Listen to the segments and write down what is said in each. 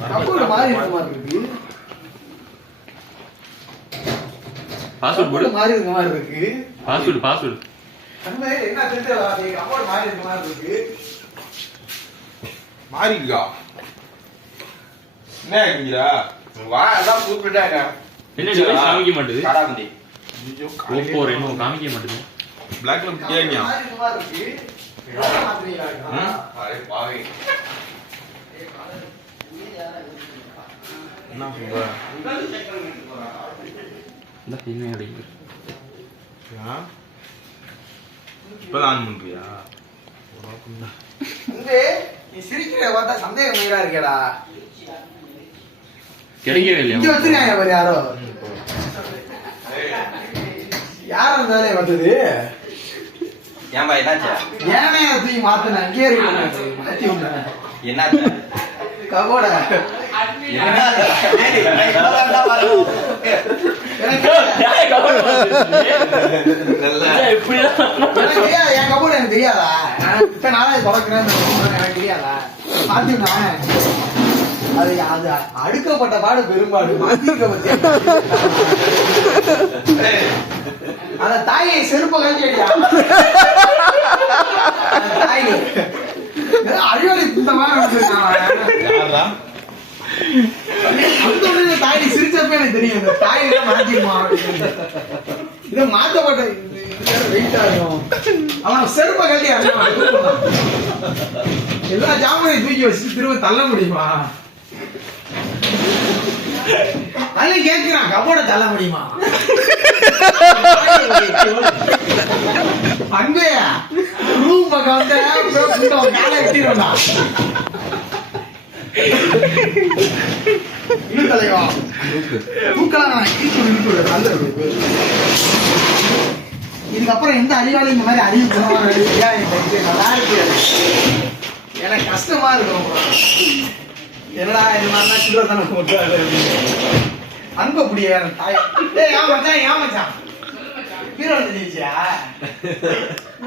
Cupboard மாறி இருக்க மாதிரி இருக்கு. பாஸ்வேர்ட் போடு. மாறி இருக்க மாதிரி இருக்கு. பாஸ்வேர்ட் அண்ணே என்ன தெரியல, நீ கபோர்டு மாறி இருக்க மாதிரி இருக்கு. மாறி இருக்கா? என்ன இருக்கீங்களா? வா அதான் கூப்பிட்டாங்க. என்ன காமிக்க மாட்டேது? காராகுண்டி. ஓப்போ ரெனோ காமிக்க மாட்டேது. பிளாக்ல கேங்க. மாறி இருக்க மாதிரி இருக்கு. என்ன மாத்திரீங்களா? அரே பாவி. என்ன சொல்ற? இந்த என்ன அடிக்குது? இப்பதான் ஆன் பண்றியா? நீ சிரிக்கிற பார்த்தா சந்தேகம் மயிரா இருக்கேடா. கிடைக்கவே இல்லையா? இங்க வச்சிருக்காங்க பாரு யாரோ. யார் இருந்தாலே வந்தது? ஏன்பா என்னாச்சு? ஏனே தூக்கி மாத்தின அங்கேயே இருக்கு. மாத்தி விட என்னாச்சு? கபோட என் கபோர்டு எனக்கு தெரியாதா? இப்ப நாளா தொடக்கிறேன் எனக்கு தெரியாதா? மாத்தினா அது அது அடுக்கப்பட்ட பாடு பெரும்பாடு மாத்திருக்க பத்தியா? அந்த தாயை செருப்ப கழிச்சா தாய் அழிவழி இந்த மாதிரி தாய் சிரிச்சப்ப எனக்கு தெரியும். இந்த தாய் மாத்திருமா இதை மாத்தப்பட்ட வெயிட் ஆகும். அவன் செருப்ப கட்டி எல்லா ஜாமனையும் தூக்கி வச்சு திரும்ப தள்ள முடியுமா? அது கேட்கிறான் கபோட தள்ள முடியுமா? அன்பே ரூம் பக்கம் வந்து காலை வெட்டிடும்டா. இன்னும் தலைவா தூக்கலாம். இதுக்கப்புறம் எந்த அறிவாளி இந்த மாதிரி அறிவு நல்லா இருக்கு. எனக்கு கஷ்டமா இருக்கும். என்னடா இது மாதிரிலாம் சில்லறதான அன்ப புடிய தாய். ஏன் மச்சான் ஏன் மச்சான் ஹீரோ தெரிஞ்சியா?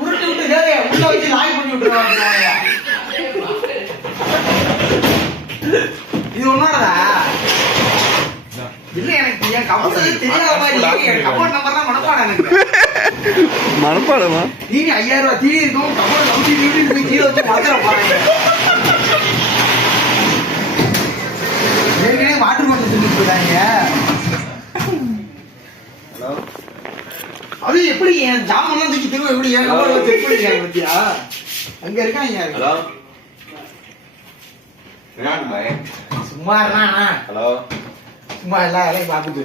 உருட்டு விட்டு உள்ள வச்சு லாய் பண்ணி விட்டுருவாங்க. இது ஒன்னாடா இல்ல எனக்கு என் கபோர்ட் தெரியாத மாதிரி. என் கபோர்ட் நம்பர் தான் மனப்பாடம். எனக்கு மனப்பாடமா? நீ 5000 ரூபாய் தீனி இருக்கும். கபோர்ட் நம்பி போய் கீழே வச்சு மறந்துட போறாங்க. ஏற்கனவே வாட்டர் பாட்டில் சொல்லிட்டு போயிட்டாங்க. அது எப்படி என் ஜாமெல்லாம் தூக்கி திரும்ப எப்படி என் கபோர்ட் செக் பண்ணிருக்காங்க பத்தியா? அங்க இருக்காங்க. சும்மா இருந்தா ஹலோ சும்மா எல்லா வேலையும் பார்த்துட்டு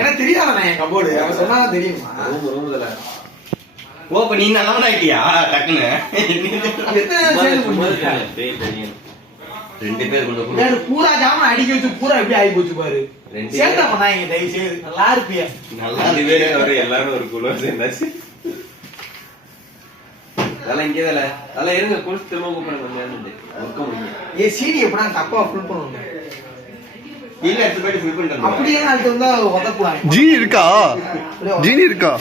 எனக்கு தெரியாதண்ணா என் கபோர்டு. அவன் சொன்னாதான் தெரியுமா? ஓ இப்ப நீ நல்லவனா ஆயிட்டியா டக்குன்னு? ரெண்டு பேர் கொண்டு பூரா ஜாமன் அடிக்க வச்சு பூரா எப்படி ஆகி போச்சு பாரு. சேர்த்தா பண்ணாங்க தயவு செய்து. நல்லா இருப்பியா? நல்லா இருக்கு. எல்லாரும் ஒரு குழு சேர்ந்தாச்சு. அதெல்லாம் இங்கே அதெல்லாம் இருங்க குளிச்சு திரும்ப கூப்பிடுங்க. ஏ சீடி எப்படா தப்பா ஃபுல் பண்ணுவாங்க. இல்ல எடுத்து போயிட்டு ஃபில் பண்ணிட்டு அப்படியே நாளைக்கு வந்தா உதப்புவாங்க. ஜீனி இருக்கா? ஜீனி இருக்கா?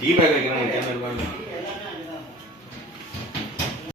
டீ பேக் வைக்கிறேன்.